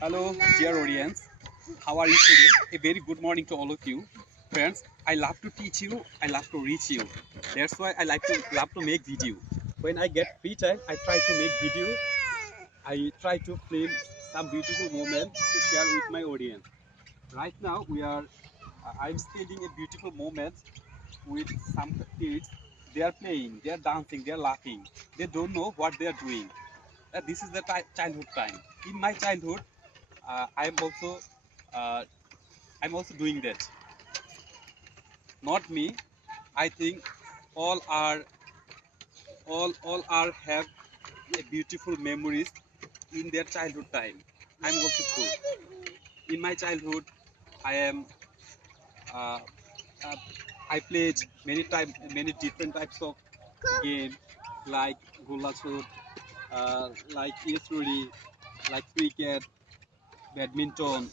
Hello, dear audience. How are you today? A very good morning to all of you. Friends, I love to teach you, I love to reach you. That's why I love to make video. When I get free time, I try to make video. I try to film some beautiful moments to share with my audience. Right now, I'm spending a beautiful moment with some kids. They are playing, they are dancing, they are laughing. They don't know what they are doing. This is the childhood time. In my childhood, uh, I'm also uh, I'm also doing that. Not me. I think all are all are have a beautiful memories in their childhood time. I'm also true. In my childhood, I am uh, uh, I played many different types of game like gola shoot, like isuri, like cricket, badminton,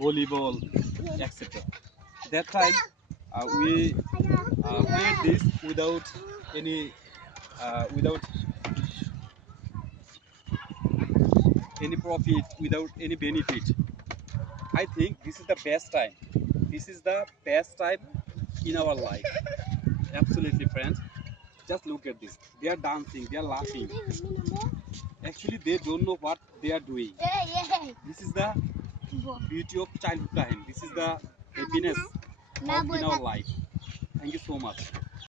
volleyball, etc. That time we played this any without any profit, without any benefit. I think this is the best time. This is the best time in our life. Absolutely, friends. Just look at this. They are dancing. They are laughing. Actually, they don't know what they are doing. This is the beauty of childhood time. This is the happiness of in our life. Thank you so much.